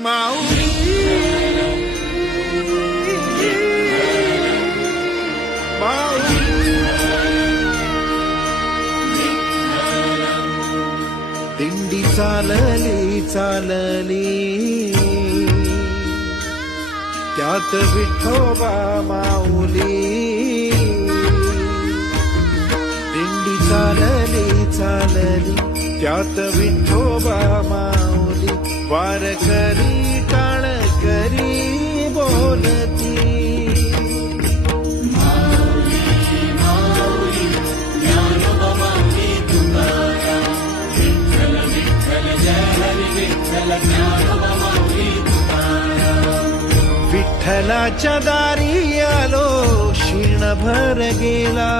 माऊली दिंडी चालली चालली त्यात विठोबा माऊली दिंडी चालली चालली त्यात विठोबा माऊली वारकरी टाळकरी बोलती विठ्ठलाच्या दारी आलो क्षीणभर गेला